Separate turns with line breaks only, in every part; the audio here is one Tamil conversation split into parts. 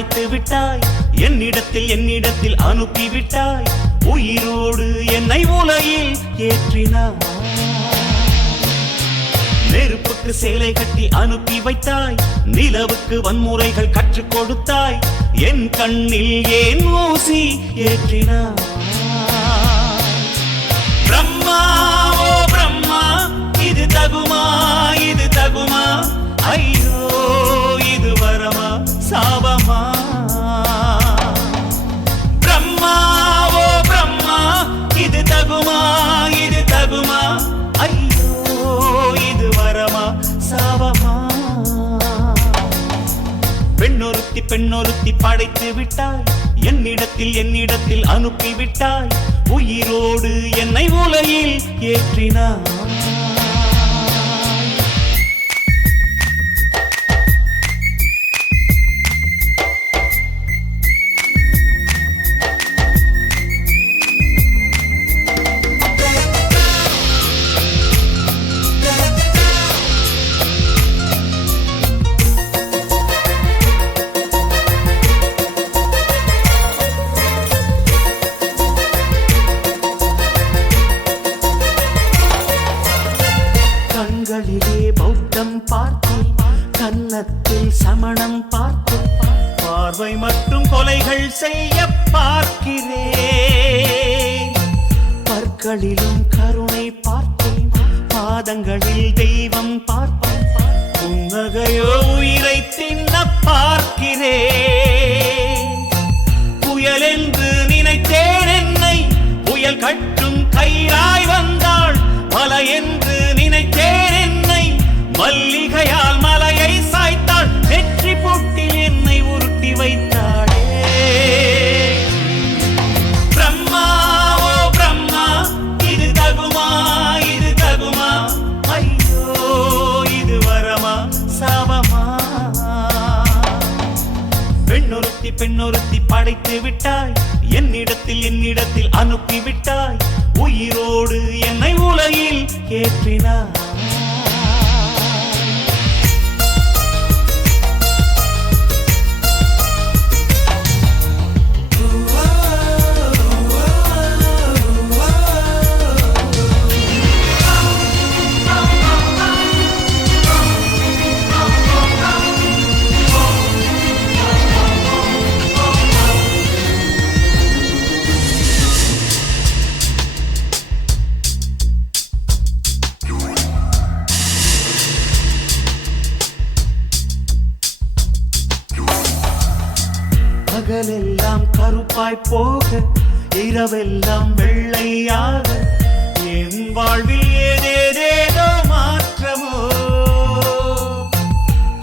அழைத்து விட்டாய். என்னிடத்தில் என்னிடத்தில் அனுப்பி விட்டாய் உயிரோடு என்னை உலகில் ஏற்றினாய். நெருப்புக்கு சேலை கட்டி அனுப்பி வைத்தாய். நிலவுக்கு வன்முறைகள் கற்றுக் கொடுத்தாய். என் கண்ணில் ஏன் ஊசி ஏற்றினாய்? பிரம்மா பெண்ணொருத்தி படைத்து விட்டாய். என்னிடத்தில் என்னிடத்தில் அனுப்பி விட்டாய் உயிரோடு என்னை உலகில் ஏற்றினாய். சமணம் பார்த்து பார்வை மற்றும் கொலைகள் செய்ய பார்க்கிறேன். பற்களிலும் கருணை பார்த்தேன் பாதங்களில் தெய்வம் பார்த்தேன் புன்னகையோ உயிரை தின்ன பார்க்கிறேன். புயல் என்று நினைத்தேன் என்னை புயல் கட்டும் கயிறாய் வந்தாள் பல என்று நினைத்தேன் என்னை மல்லிகையால் பெண்ணொருத்தி படைத்து விட்டாய். என்னிடத்தில் என்னிடத்தில் அனுப்பி விட்டாய் உயிரோடு என்னை உலகில் ஏற்றினாய். கருப்பாய் போக இரவெல்லாம் வெள்ளையாக என் வாழ்வில் ஏதேதேதோ மாற்றமோ?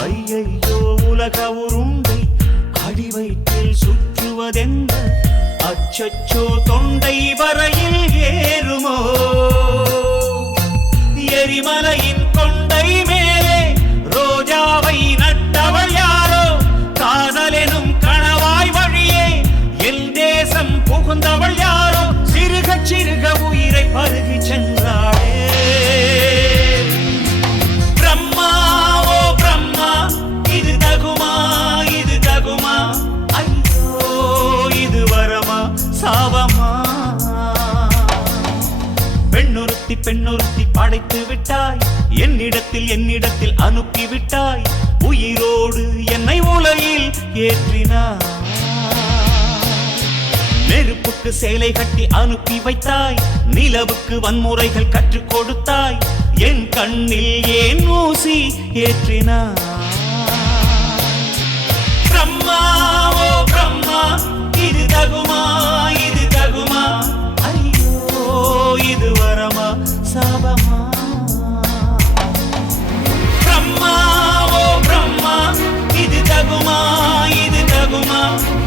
ஐயையோ உலக உருண்டை அடிவயிற்றில் சுற்றுவதென்ன? அச்சச்சோ தொண்டை வரையில் ஏறுமோ? எரிமலையின் என்னிடத்தில் என்னிடத்தில் அனுப்பிவிட்டாய். உயிரோடு என்னை உலகில் ஏற்றினாய். நெருப்புக்கு சேலை கட்டி அனுப்பி வைத்தாய். நிலவுக்கு வன்முறைகள் கற்றுக் கொடுத்தாய். என் கண்ணில் ஏன் ஊசி ஏற்றினாய்? பிரம்மா ஓ பிரம்மா இது தகுமா இது தகுமா? ஐயோ இது வரமா சாபமா? தகுமா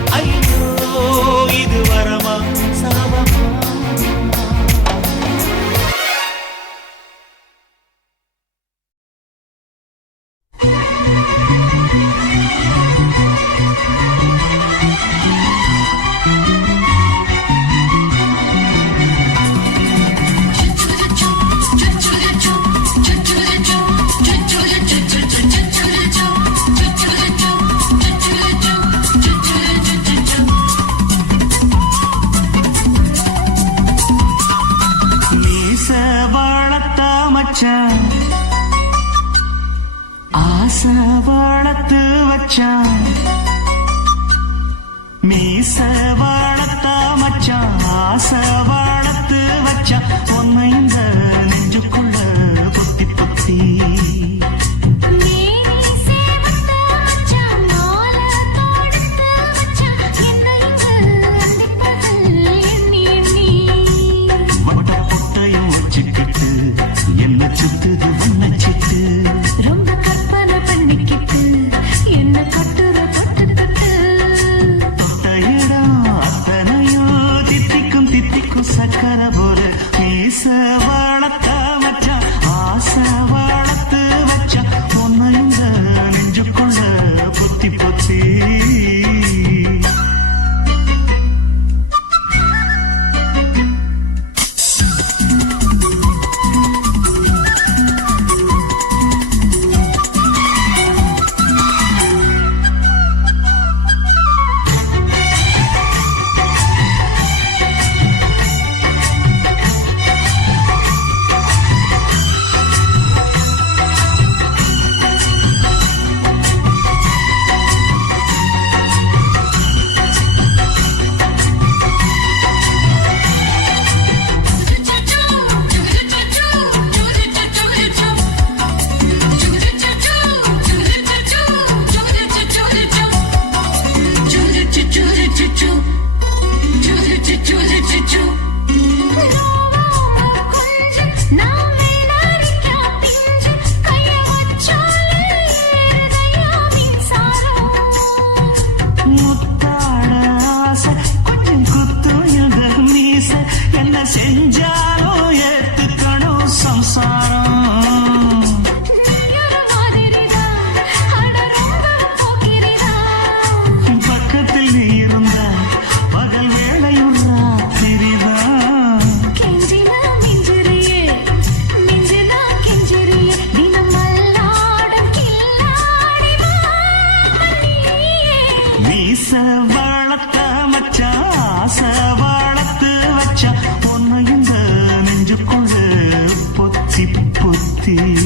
की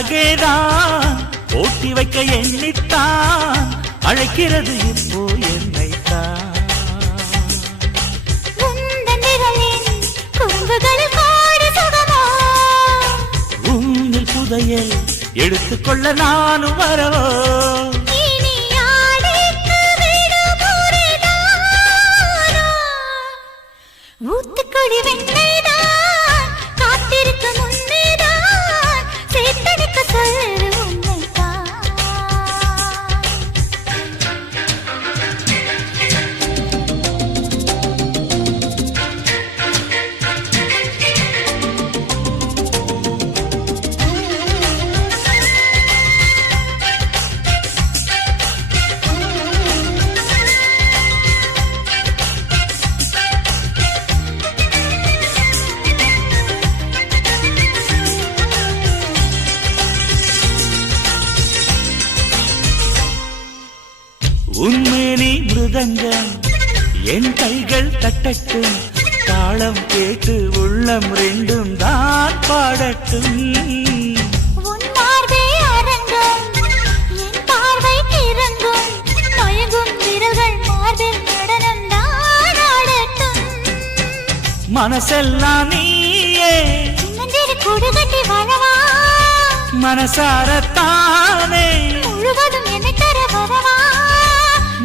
அழகேதான். போட்டி வைக்க எண்ணித்தான். அழைக்கிறது இப்போ என்னைத்தான். உன்னில் புதையல் எடுத்துக்கொள்ள நானும் வரவோ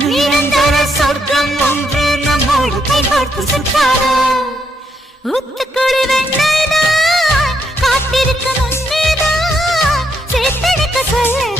நிரந்தர சொர்க்கம் ஒன்று நம்மோடு கைகோர்த்து சுற்றாரா? ஒத்துக்கொடு வெண்ணா காத்திருக்க முன்னேதான் சேர்த்தெடுக்க சொல்லேன்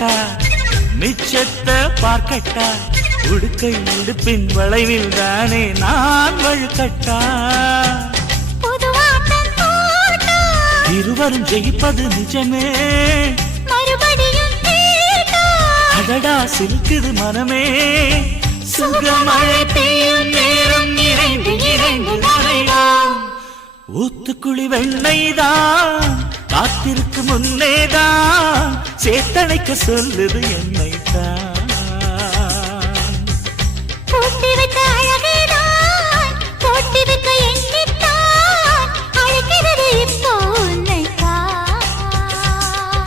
வரட்டா மிச்சத்தை பார்க்கட்டா உடுக்கை இடுப்பின் வளைவில் தானே நான் வழுக்கட்டா இருவரும் ஜெயிப்பது நிஜமே. அடடா சிரிக்குது மனமே. சுகமழை பெய்யும் நேரம் இறைந்து இறைந்து ஊத்துக்குழி வெண்ணைதான் காத்திருக்கு முன்னேதான். சேத்தனைக்க சொல்லுது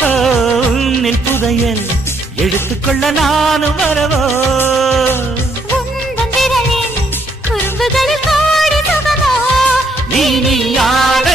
ஓ, உன்னில் புதையல் எடுத்துக்கொள்ள நானும் வரவோ? நீ நீ ஆடைக்கு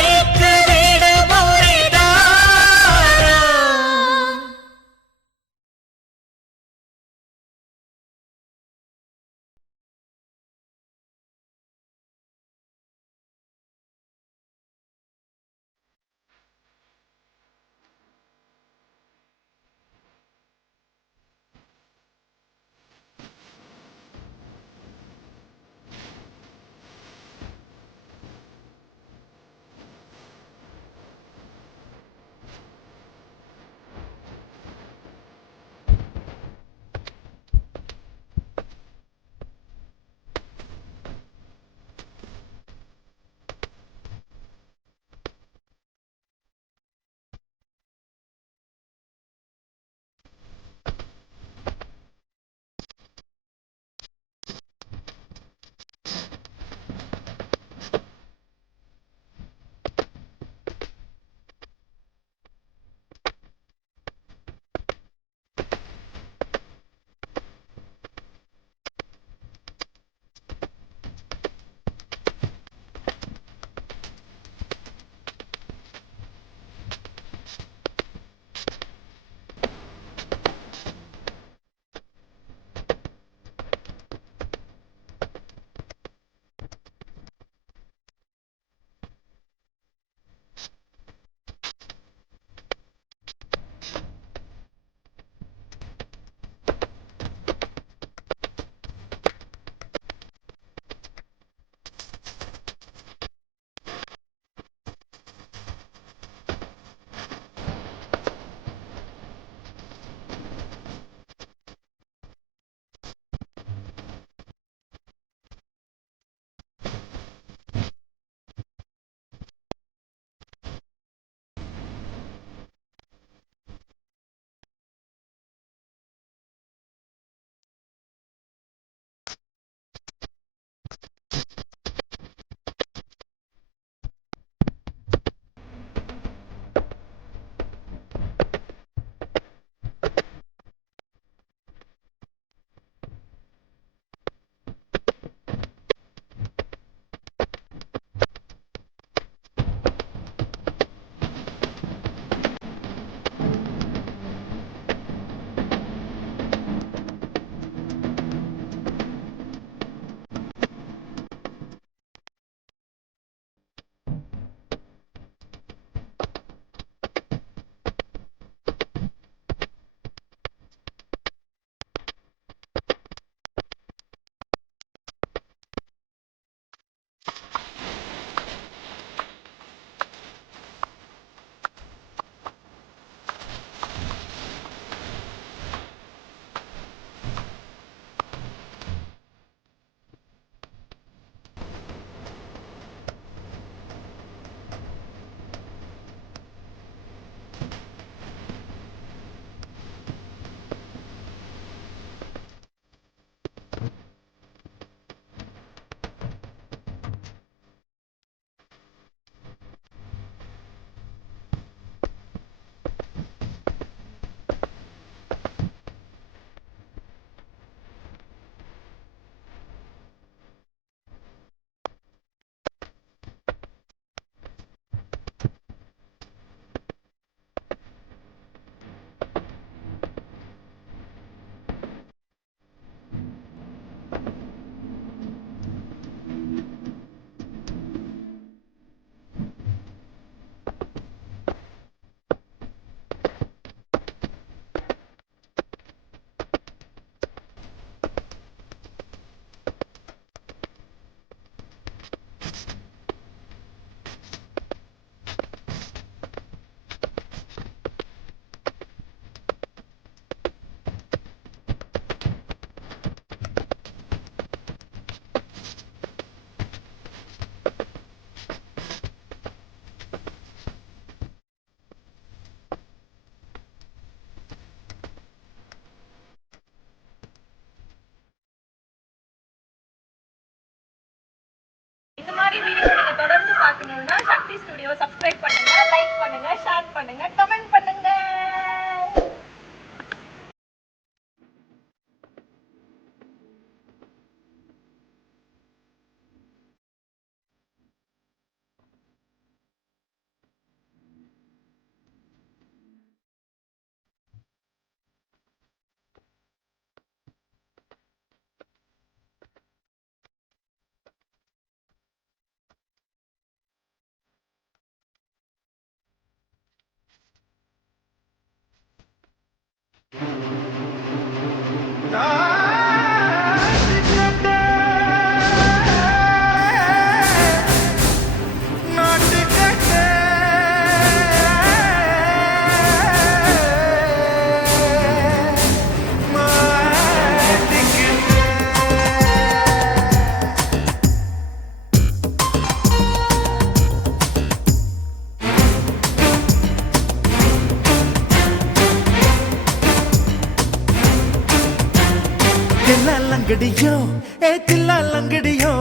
ਲੰਗੜੀਓ ਏ ਤਿੱਲਾ ਲੰਗੜੀਓ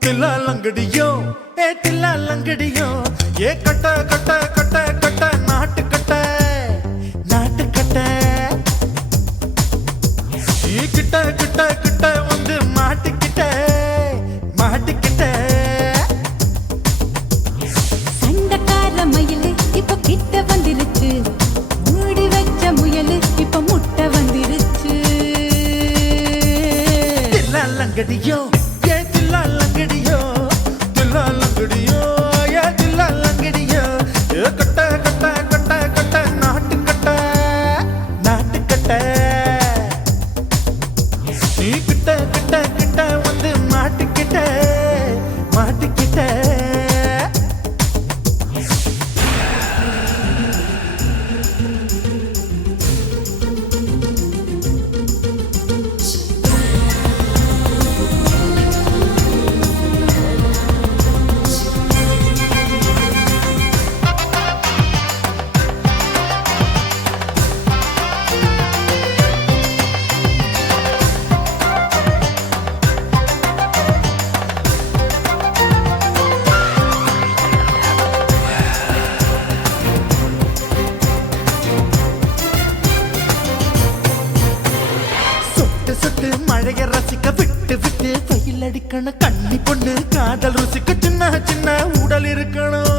ਤਿੱਲਾ ਲੰਗੜੀਓ இருக்கணும் கண்ணி பொண்ணு காதல் ருசிக்கு சின்ன சின்ன உடல் இருக்கணும்.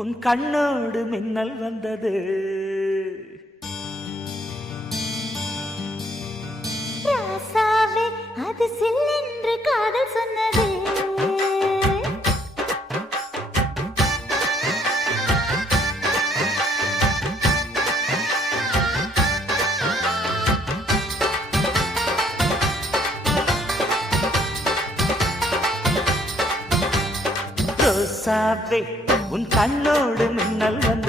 உன்
கண்ணோடு மின்னல் வந்தது.
ராசாவே அது சில்லென்று காதல் சொன்னது.
ரோசாவே உன் கண்ணோடு மின்னல் வந்து